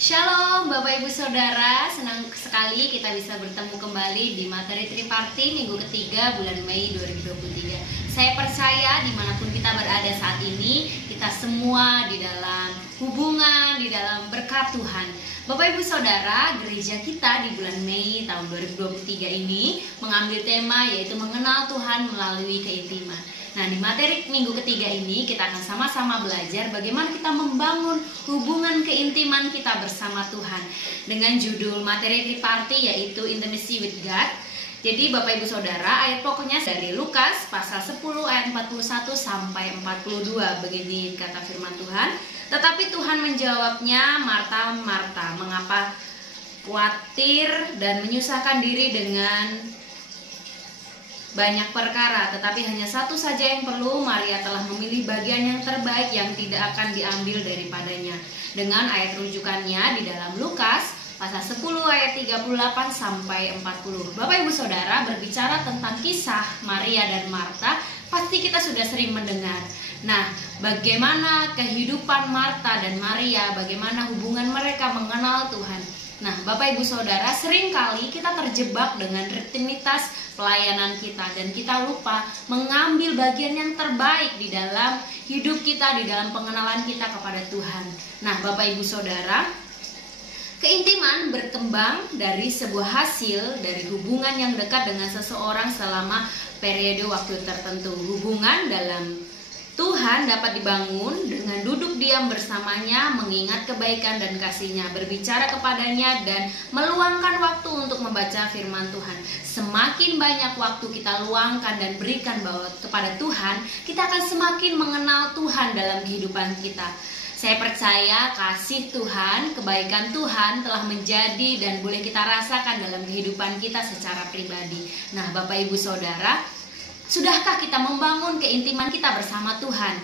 Shalom Bapak Ibu Saudara, senang sekali kita bisa bertemu kembali di materi Triparti minggu ketiga bulan Mei 2023. Saya percaya dimanapun kita berada saat ini, kita semua di dalam hubungan, di dalam berkat Tuhan. Bapak Ibu Saudara, gereja kita di bulan Mei tahun 2023 ini mengambil tema yaitu mengenal Tuhan melalui keintiman. Nah, di materi minggu ketiga ini kita akan sama-sama belajar bagaimana kita membangun hubungan keintiman kita bersama Tuhan dengan judul materi Triparti yaitu Intimacy with God. Jadi Bapak Ibu Saudara, ayat pokoknya dari Lukas pasal 10 ayat 41 sampai 42. Begini kata firman Tuhan. Tetapi Tuhan menjawabnya, Marta, Marta, mengapa khawatir dan menyusahkan diri dengan banyak perkara, tetapi hanya satu saja yang perlu. Maria telah memilih bagian yang terbaik yang tidak akan diambil daripadanya. Dengan ayat rujukannya di dalam Lukas pasal 10 ayat 38 sampai 40. Bapak Ibu Saudara, berbicara tentang kisah Maria dan Marta, pasti kita sudah sering mendengar. Nah, bagaimana kehidupan Marta dan Maria, bagaimana hubungan mereka mengenal Tuhan. Nah, Bapak Ibu Saudara, seringkali kita terjebak dengan rutinitas pelayanan kita dan kita lupa mengambil bagian yang terbaik di dalam hidup kita, di dalam pengenalan kita kepada Tuhan. Nah, Bapak Ibu Saudara, keintiman berkembang dari sebuah hasil dari hubungan yang dekat dengan seseorang selama periode waktu tertentu. Hubungan dalam Tuhan dapat dibangun dengan duduk diam bersamanya, mengingat kebaikan dan kasih-Nya, berbicara kepadanya dan meluangkan waktu untuk membaca firman Tuhan. Semakin banyak waktu kita luangkan dan berikan kepada Tuhan, kita akan semakin mengenal Tuhan dalam kehidupan kita. Saya percaya kasih Tuhan, kebaikan Tuhan telah menjadi dan boleh kita rasakan dalam kehidupan kita secara pribadi. Nah, Bapak Ibu Saudara, sudahkah kita membangun keintiman kita bersama Tuhan?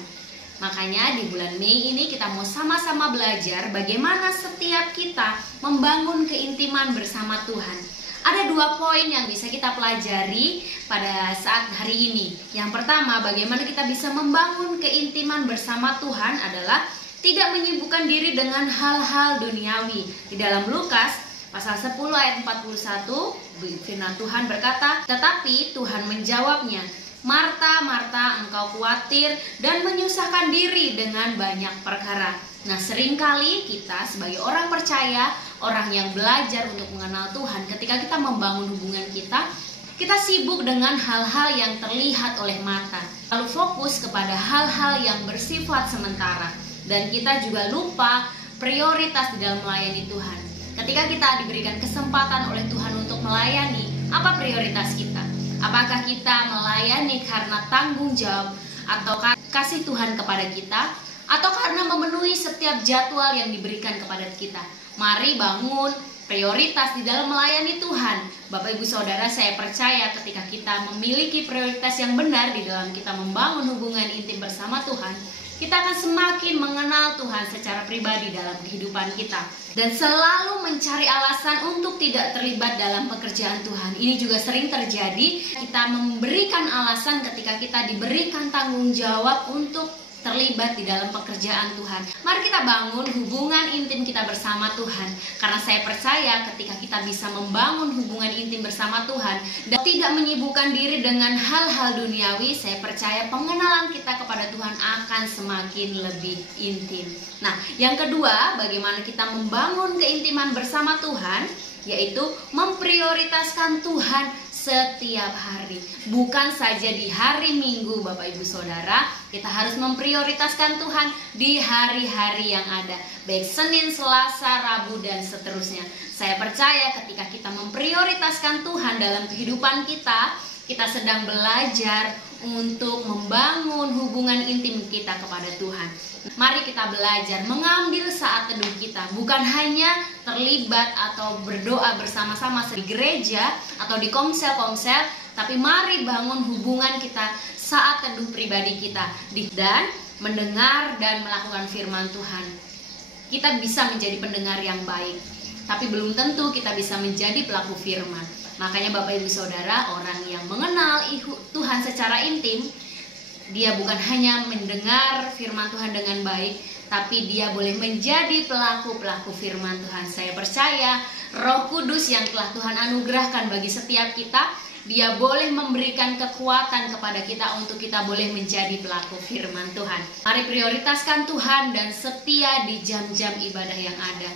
Makanya di bulan Mei ini kita mau sama-sama belajar bagaimana setiap kita membangun keintiman bersama Tuhan. Ada 2 poin yang bisa kita pelajari pada saat hari ini. Yang pertama, bagaimana kita bisa membangun keintiman bersama Tuhan adalah tidak menyibukkan diri dengan hal-hal duniawi. Di dalam Lukas pasal 10 ayat 41, firman Tuhan berkata, tetapi Tuhan menjawabnya, Marta, Marta, engkau khawatir dan menyusahkan diri dengan banyak perkara. Nah, seringkali kita sebagai orang percaya, orang yang belajar untuk mengenal Tuhan, ketika kita membangun hubungan kita sibuk dengan hal-hal yang terlihat oleh mata, lalu fokus kepada hal-hal yang bersifat sementara, dan kita juga lupa prioritas di dalam melayani Tuhan. Ketika kita diberikan kesempatan oleh Tuhan untuk melayani, apa prioritas kita? Apakah kita melayani karena tanggung jawab atau kasih Tuhan kepada kita, atau karena memenuhi setiap jadwal yang diberikan kepada kita? Mari bangun prioritas di dalam melayani Tuhan. Bapak Ibu Saudara, saya percaya ketika kita memiliki prioritas yang benar di dalam kita membangun hubungan intim bersama Tuhan, kita akan semakin mengenal Tuhan secara pribadi dalam kehidupan kita. Dan selalu mencari alasan untuk tidak terlibat dalam pekerjaan Tuhan. Ini juga sering terjadi. Kita memberikan alasan ketika kita diberikan tanggung jawab untuk terlibat di dalam pekerjaan Tuhan. Mari kita bangun hubungan intim kita bersama Tuhan. Karena saya percaya ketika kita bisa membangun hubungan intim bersama Tuhan dan tidak menyibukkan diri dengan hal-hal duniawi, saya percaya pengenalan kita kepada Tuhan akan semakin lebih intim. Nah, yang kedua, bagaimana kita membangun keintiman bersama Tuhan, yaitu memprioritaskan Tuhan setiap hari. Bukan saja di hari Minggu, Bapak Ibu Saudara, kita harus memprioritaskan Tuhan di hari-hari yang ada, baik Senin, Selasa, Rabu, dan seterusnya. Saya percaya ketika kita memprioritaskan Tuhan dalam kehidupan kita sedang belajar untuk membangun hubungan intim kita kepada Tuhan. Mari kita belajar mengambil saat teduh kita, bukan hanya terlibat atau berdoa bersama-sama di gereja atau di komsel-komsel, tapi mari bangun hubungan kita saat teduh pribadi kita dan mendengar dan melakukan firman Tuhan. Kita bisa menjadi pendengar yang baik, tapi belum tentu kita bisa menjadi pelaku firman. Makanya Bapak Ibu Saudara, orang yang mengenal Tuhan secara intim, dia bukan hanya mendengar firman Tuhan dengan baik, tapi dia boleh menjadi pelaku-pelaku firman Tuhan. Saya percaya Roh Kudus yang telah Tuhan anugerahkan bagi setiap kita, dia boleh memberikan kekuatan kepada kita untuk kita boleh menjadi pelaku firman Tuhan. Mari prioritaskan Tuhan dan setia di jam-jam ibadah yang ada.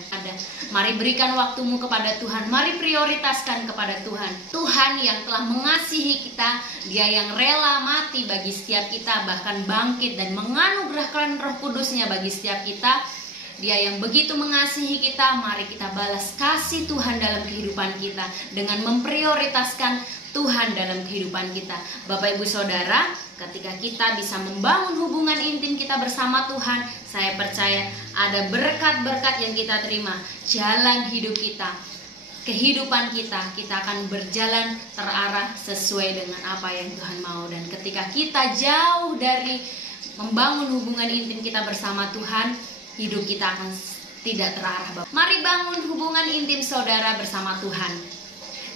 Mari berikan waktumu kepada Tuhan. Mari prioritaskan kepada Tuhan. Tuhan yang telah mengasihi kita, dia yang rela mati bagi setiap kita, bahkan bangkit dan menganugerahkan Roh Kudusnya bagi setiap kita. Dia yang begitu mengasihi kita, mari kita balas kasih Tuhan dalam kehidupan kita dengan memprioritaskan Tuhan dalam kehidupan kita. Bapak Ibu Saudara, ketika kita bisa membangun hubungan intim kita bersama Tuhan, saya percaya ada berkat-berkat yang kita terima. Jalan hidup kita, kehidupan kita akan berjalan terarah sesuai dengan apa yang Tuhan mau. Dan ketika kita jauh dari membangun hubungan intim kita bersama Tuhan, hidup kita akan tidak terarah. Mari bangun hubungan intim saudara bersama Tuhan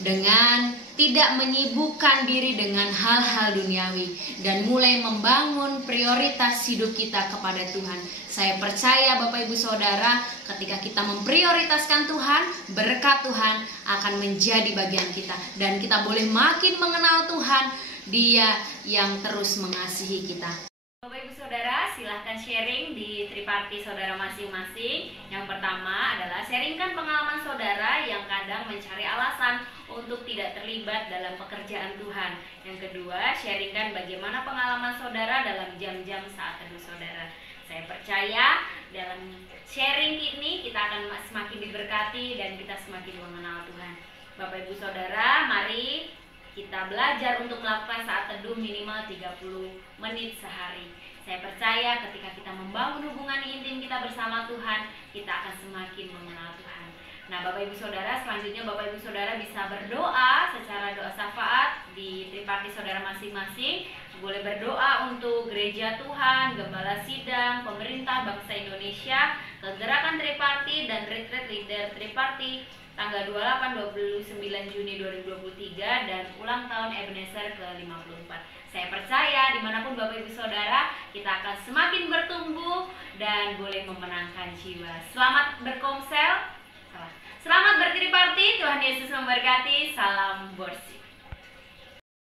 dengan tidak menyibukkan diri dengan hal-hal duniawi dan mulai membangun prioritas hidup kita kepada Tuhan. Saya percaya Bapak Ibu Saudara, ketika kita memprioritaskan Tuhan, berkat Tuhan akan menjadi bagian kita dan kita boleh makin mengenal Tuhan, Dia yang terus mengasihi kita. Bapak Ibu Saudara, silahkan sharing di Triparty saudara masing-masing. Yang pertama adalah sharingkan pengalaman saudara yang kadang mencari alasan untuk tidak terlibat dalam pekerjaan Tuhan. Yang kedua, sharingkan bagaimana pengalaman saudara dalam jam-jam saat teduh saudara. Saya percaya dalam sharing ini kita akan semakin diberkati dan kita semakin mengenal Tuhan. Bapak Ibu Saudara, mari kita belajar untuk melakukan saat teduh minimal 30 menit sehari. Saya percaya ketika kita membangun hubungan intim kita bersama Tuhan, kita akan semakin mengenal Tuhan. Nah, Bapak Ibu Saudara, selanjutnya Bapak Ibu Saudara bisa berdoa secara doa syafaat di Triparty saudara masing-masing. Boleh berdoa untuk gereja Tuhan, gembala sidang, pemerintah bangsa Indonesia, kegerakan Triparty dan retreat leader Triparty tanggal 28-29 Juni 2023 dan ulang tahun Ebenezer ke-54. Saya percaya dimanapun Bapak Ibu Saudara, kita akan semakin bertumbuh dan boleh memenangkan jiwa. Selamat berkomsel, selamat bertriparty, Tuhan Yesus memberkati, salam worship.